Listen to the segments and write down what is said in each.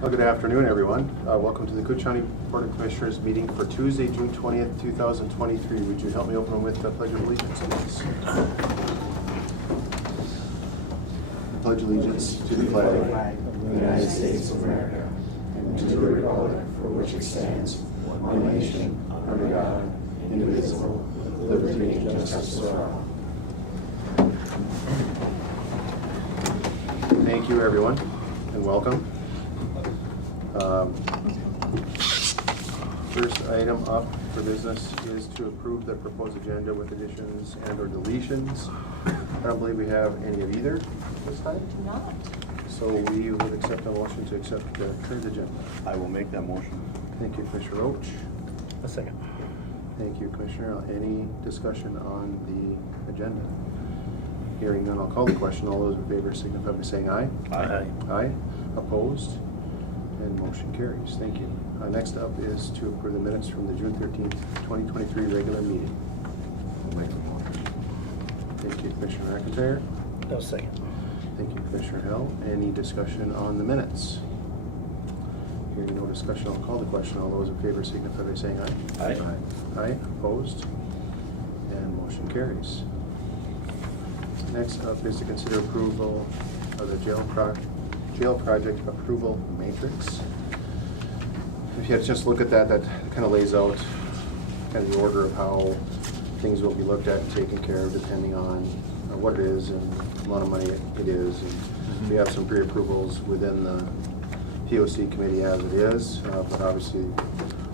Well, good afternoon, everyone. Welcome to the Koochiching Board of Commissioners meeting for Tuesday, June 20th, 2023. Would you help me open with the Pledge of Allegiance, please? I pledge allegiance to the flag of the United States of America and to the republic for which it stands, one nation, under God, indivisible, with liberty and justice for all. Thank you, everyone, and welcome. First item up for business is to approve the proposed agenda with additions and or deletions. I don't believe we have any of either this time. Do not. So we would accept a motion to accept the current agenda. I will make that motion. Thank you, Commissioner Roach. A second. Thank you, Commissioner. Any discussion on the agenda? Hearing none, I'll call the question. All those in favor signify by saying aye. Aye. Aye. Opposed? And motion carries. Thank you. Next up is to approve the minutes from the June 13th, 2023 regular meeting. I'll make the motion. Thank you, Commissioner McIntyre. No second. Thank you, Commissioner Hill. Any discussion on the minutes? Hearing no discussion, I'll call the question. All those in favor signify by saying aye. Aye. Aye. Opposed? And motion carries. Next up is to consider approval of the jail project approval matrix. If you had just look at that, that kind of lays out kind of the order of how things will be looked at and taken care of depending on what it is and the amount of money it is. And we have some pre-approvals within the POC committee as it is, but obviously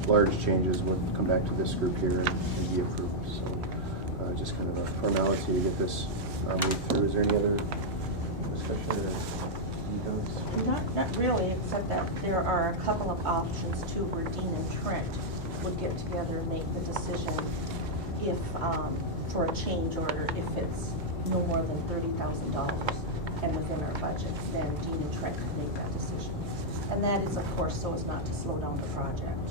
large changes would come back to this group here and be approved. So just kind of a formality to get this moved through. Is there any other discussion or details? Not really, except that there are a couple of options too where Dean and Trent would get together and make the decision if, for a change order, if it's no more than $30,000 and within our budget, then Dean and Trent could make that decision. And that is, of course, so as not to slow down the project.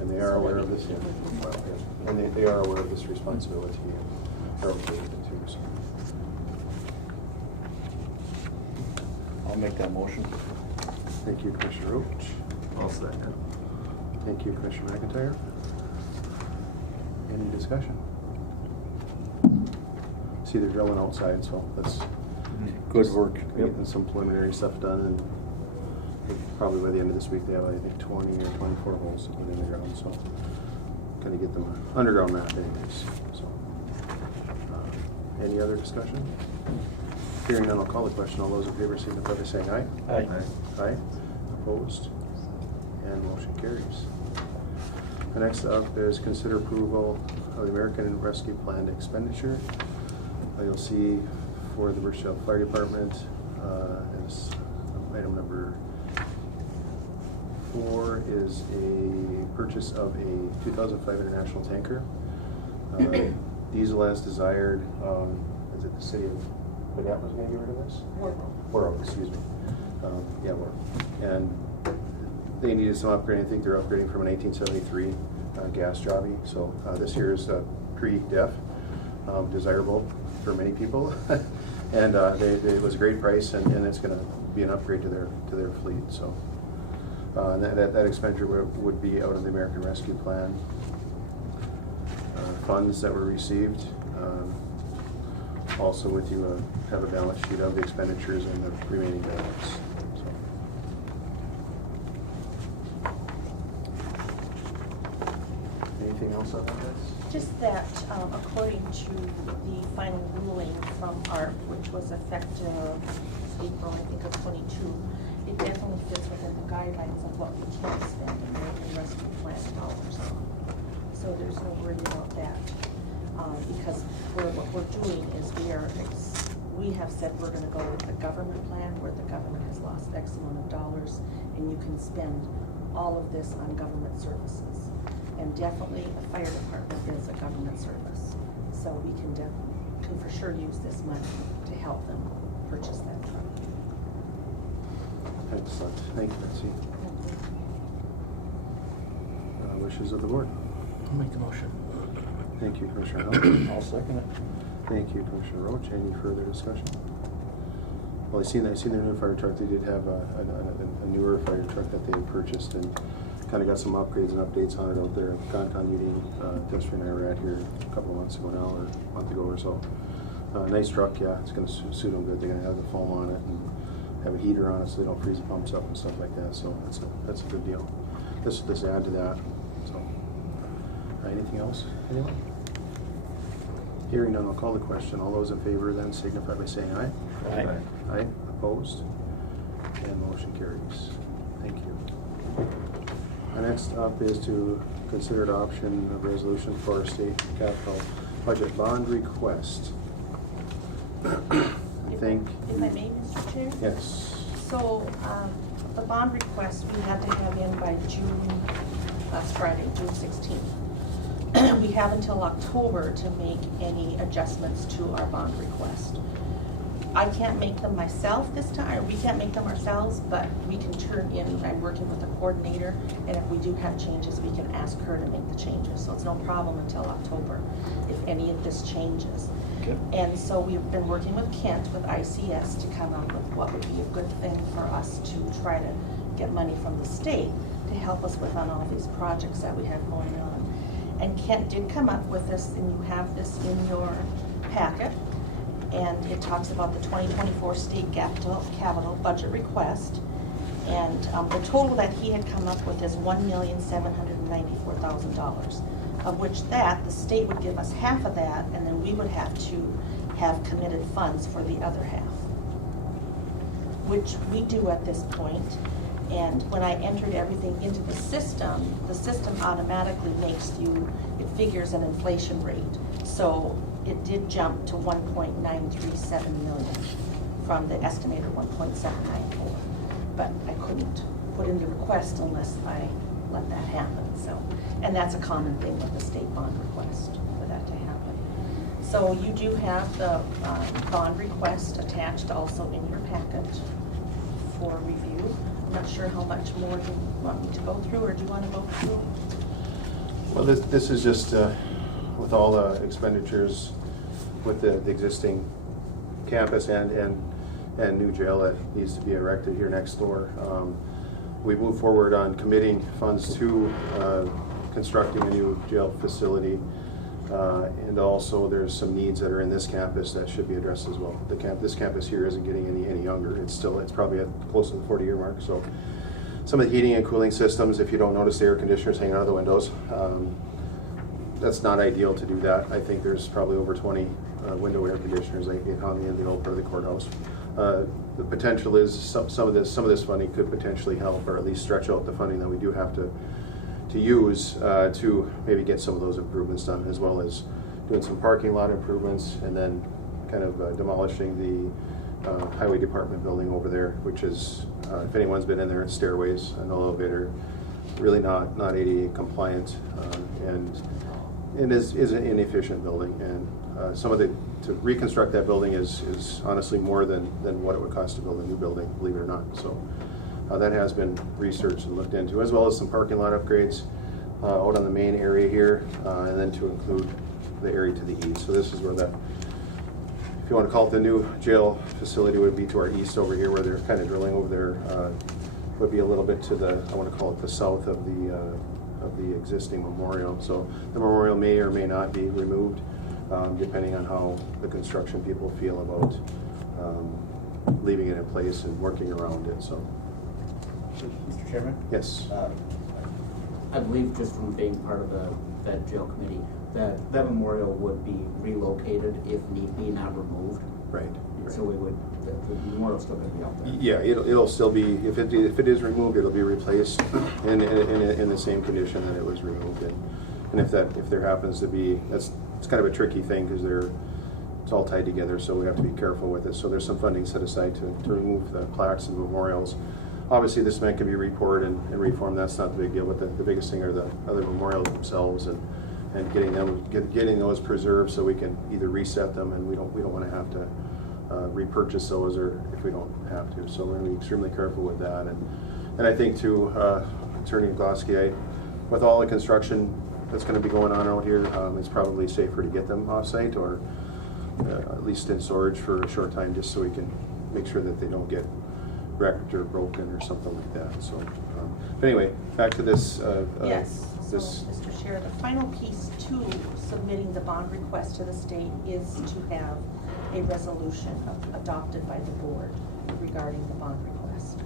And they are aware of this, yeah. Well, yeah. And they are aware of this responsibility. They're okay with it too, so. I'll make that motion. Thank you, Commissioner Roach. I'll second. Thank you, Commissioner McIntyre. Any discussion? See, they're drilling outside, so that's Good work. getting some preliminary stuff done, and probably by the end of this week they have, I think, 20 or 24 holes to put in the ground, so gonna get them an underground map anyways. So, any other discussion? Hearing none, I'll call the question. All those in favor signify by saying aye. Aye. Aye. Opposed? And motion carries. The next up is consider approval of the American Rescue Plan expenditure. You'll see for the Burchell Fire Department is item number 4 is a purchase of a 2005 International tanker. Diesel as desired. Is it the city of Bagat was going to get rid of this? World, excuse me. Yeah, World. And they needed some upgrading. I think they're upgrading from an 1873 gas jobby. So this here is pre-def, desirable for many people. And it was a great price, and it's going to be an upgrade to their fleet. So and that expenditure would be out of the American Rescue Plan funds that were received. Also with you have a balance sheet of the expenditures and the remaining balance. So. Anything else on this? Just that, according to the final ruling from ARP, which was effective April, I think, of 22, it definitely fits within the guidelines of what we can spend American Rescue Plan dollars on. So there's no worry about that. Because what we're doing is we have said we're going to go with the government plan where the government has lost X amount of dollars, and you can spend all of this on government services. And definitely the fire department is a government service. So we can for sure use this money to help them purchase that truck. Excellent. Thank you, Betsy. Wishes of the board. I'll make the motion. Thank you, Commissioner Hill. I'll second it. Thank you, Commissioner Roach. Any further discussion? Well, I seen their new fire truck. They did have a newer fire truck that they had purchased and kind of got some upgrades and updates on it out there. Concon meeting, Destry and I were at here a couple of months ago now, or a month ago or so. Nice truck, yeah. It's going to suit them good. They're going to have the foam on it and have a heater on it so they don't freeze the pumps up and stuff like that. So that's a good deal. This add to that. So, anything else? Anyone? Hearing none, I'll call the question. All those in favor then signify by saying aye. Aye. Aye, opposed, and motion carries. Thank you. Next up is to consider adoption of resolution for our state capital budget bond request. I think. If I may, Mr. Chair? Yes. So, the bond request we had to have in by last Friday, June 16th. We have until October to make any adjustments to our bond request. I can't make them myself this time, or we can't make them ourselves, but we can turn in, I'm working with the coordinator, and if we do have changes, we can ask her to make the changes. So it's no problem until October if any of this changes. Okay. And so we've been working with Kent, with ICS, to come up with what would be a good thing for us to try to get money from the state to help us with on all these projects that we have going on. And Kent did come up with this, and you have this in your packet. And it talks about the 2024 state capital budget request. And the total that he had come up with is $1,794,000, of which the state would give us half of that, and then we would have to have committed funds for the other half, which we do at this point. And when I entered everything into the system automatically it figures an inflation rate. So it did jump to 1.937 million from the estimated 1.794. But I couldn't put in the request unless I let that happen. So, and that's a common thing with the state bond request for that to happen. So you do have the bond request attached also in your packet for review. I'm not sure how much more you want me to go through, or do you want to go through? Well, this is just with all the expenditures with the existing campus and new jail that needs to be erected here next door. We moved forward on committing funds to constructing a new jail facility, and also there's some needs that are in this campus that should be addressed as well. This campus here isn't getting any younger. It's probably at close to the 40-year mark. So some of the heating and cooling systems, if you don't notice the air conditioners hanging out of the windows, that's not ideal to do that. I think there's probably over 20 window air conditioners on the end of the old part of the courthouse. The potential is some of this funding could potentially help, or at least stretch out the funding that we do have to use to maybe get some of those improvements done, as well as doing some parking lot improvements, and then kind of demolishing the highway department building over there, which is, if anyone's been in there, it's stairways and elevator, really not ADA compliant, and is an inefficient building. And to reconstruct that building is honestly more than what it would cost to build a new building, believe it or not. So that has been researched and looked into, as well as some parking lot upgrades out on the main area here, and then to include the area to the east. So this is where if you want to call it the new jail facility, would be to our east over here, where they're kind of drilling over there. Would be a little bit to I want to call it the south of the existing memorial. So the memorial may or may not be removed, depending on how the construction people feel about leaving it in place and working around it. So, Mr. Chairman? yes. I believe, just from being part of that jail committee, that memorial would be relocated if need be, not removed. Right. So the memorial's still going to be out there. Yeah, it'll still be, if it is removed, it'll be replaced in the same condition that it was removed in. And if there happens to be, it's kind of a tricky thing, because it's all tied together, so we have to be careful with it. So there's some funding set aside to remove the plaques and memorials. Obviously, this man can be repoured and reformed. That's not the big deal. But the biggest thing are the other memorials themselves, and getting those preserved so we can either reset them, and we don't want to have to repurchase those, or if we don't have to. So we're going to be extremely careful with that. And I think too, Attorney Glosky, with all the construction that's going to be going on out here, it's probably safer to get them off-site, or at least in storage for a short time, just so we can make sure that they don't get wrecked or broken or something like that, so. But anyway, back to this. Yes, so, This, Mr. Chair, the final piece to submitting the bond request to the state is to have a resolution adopted by the board regarding the bond request.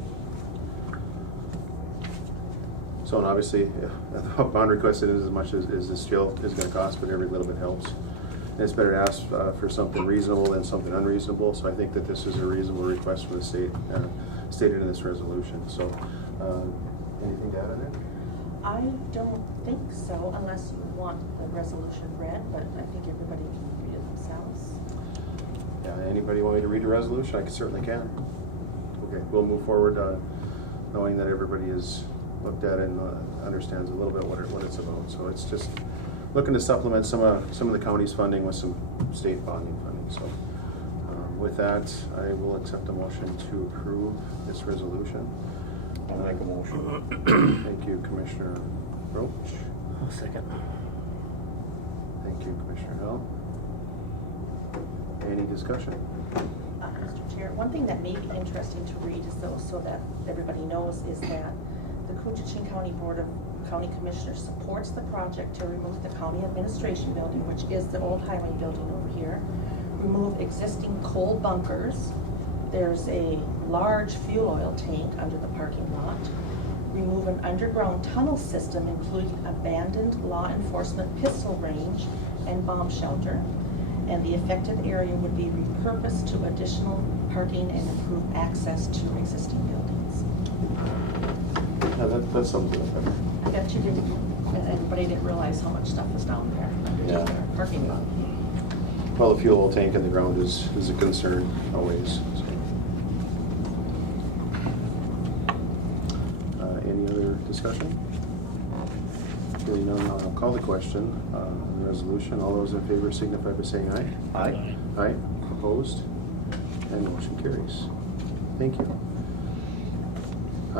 so, and obviously, the bond request is as much as this jail is gonna cost, but every little bit helps. And it's better to ask for something reasonable than something unreasonable, so I think that this is a reasonable request for the state, stated in this resolution, so, anything to add on it? I don't think so, unless you want the resolution read, but I think everybody can read it themselves. Yeah, anybody want me to read the resolution? I certainly can. Okay, we'll move forward, knowing that everybody has looked at it and understands a little bit what it's about. So it's just looking to supplement some of the county's funding with some state bonding funding. So with that, I will accept a motion to approve this resolution. I'll make a motion. Thank you, Commissioner Roach. I'll second. Thank you, Commissioner Hill. Any discussion? Mr. Chair, one thing that may be interesting to read is though, so that everybody knows, is that the Koochiching County Board of County Commissioners supports the project to remove the county administration building, which is the old highway building over here, remove existing coal bunkers. There's a large fuel oil tank under the parking lot, remove an underground tunnel system including abandoned law enforcement pistol range and bomb shelter, and the affected area would be repurposed to additional parking and improve access to existing buildings. Yeah, that's something. I bet you didn't, everybody didn't realize how much stuff is down there underneath Yeah. the parking lot. Well, the fuel tank in the ground is a concern always. So. Any other discussion? Hearing none, I'll call the question on the resolution. All those in favor signify by saying aye. Aye. Aye. Opposed? And motion carries. Thank you.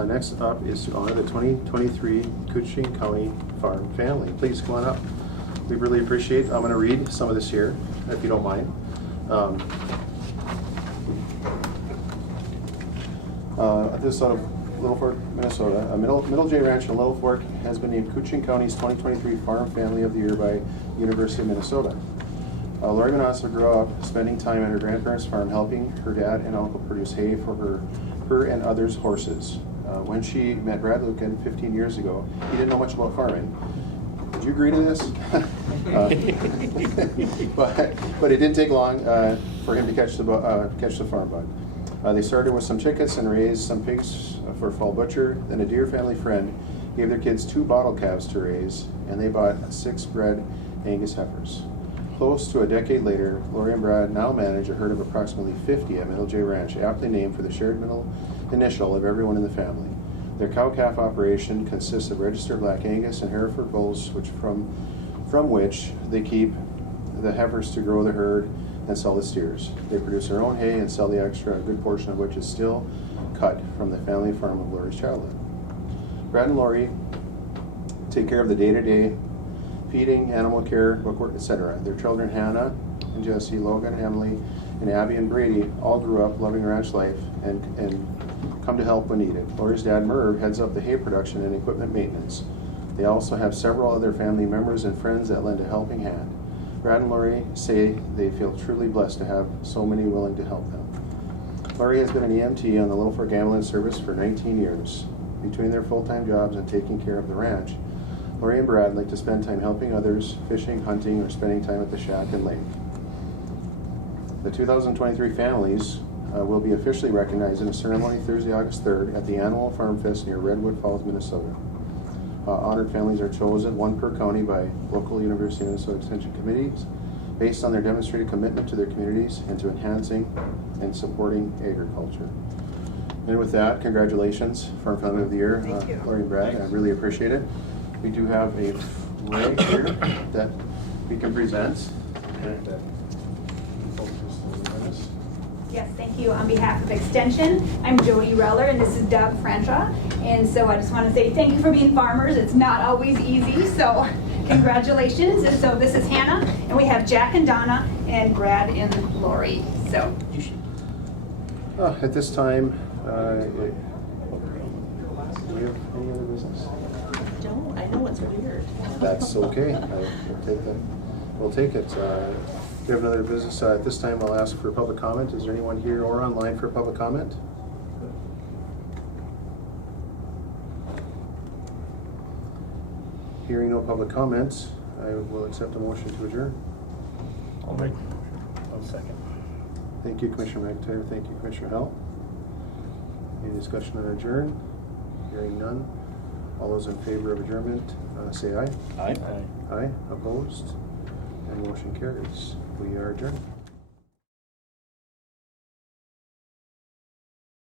Next up is to honor the 2023 Koochiching County Farm Family. Please come on up. We really appreciate. I'm going to read some of this here, if you don't mind. This out of Little Fork, Minnesota. Middle J Ranch in Little Fork has been named Koochiching County's 2023 Farm Family of the Year by University of Minnesota. Lori Manassa grew up spending time at her grandparents' farm, helping her dad and uncle produce hay for her and others' horses. When she met Brad Lucan 15 years ago, he didn't know much about farming. Would you agree to this? But it didn't take long for him to catch the farm bug. They started with some chickens and raised some pigs for fall butcher. Then a dear family friend gave their kids 2 bottle calves to raise, and they bought 6 bred Angus heifers. Close to a decade later, Lori and Brad now manage a herd of approximately 50 at Middle J Ranch, aptly named for the shared middle initial of everyone in the family. Their cow-calf operation consists of registered black Angus and Hereford bulls, from which they keep the heifers to grow the herd and sell the steers. They produce their own hay and sell the extra, a good portion of which is still cut from the family farm of Lori's childhood. Brad and Lori take care of the day-to-day feeding, animal care, bookwork, etc. Their children, Hannah and Jesse, Logan, Emily, and Abby and Brady, all grew up loving ranch life and come to help when needed. Lori's dad, Merv, heads up the hay production and equipment maintenance. They also have several other family members and friends that lend a helping hand. Brad and Lori say they feel truly blessed to have so many willing to help them. Lori has been an EMT on the Little Fork Ambulance Service for 19 years. Between their full-time jobs and taking care of the ranch, Lori and Brad like to spend time helping others, fishing, hunting, or spending time at the shack and lake. The 2023 families will be officially recognized in a ceremony Thursday, August 3rd at the annual Farm Fest near Redwood Falls, Minnesota. Honored families are chosen, 1 per county, by local University of Minnesota Extension committees based on their demonstrated commitment to their communities and to enhancing and supporting agriculture. And with that, congratulations, Farm Family of the Year, Thank you. Lori and Brad. I really appreciate it. We do have a flag here that we can present. Yes, thank you. On behalf of Extension, I'm Jody Reller, and this is Doug Franshaw. And so I just want to say thank you for being farmers. It's not always easy, so congratulations. And so this is Hannah, and we have Jack and Donna, and Brad and Lori. So At this time, do we have any other business? Don't, I know it's weird. That's okay. We'll take that. We'll take it. We have another business. At this time, I'll ask for public comment. Is there anyone here or online for public comment? Hearing no public comments, I will accept a motion to adjourn. I'll second. Thank you, Commissioner McIntyre. Thank you, Commissioner Hell. Any discussion on adjourn? Hearing none. All those in favor of adjournment, say aye. Aye. Aye. Opposed? And motion carries. We are adjourned.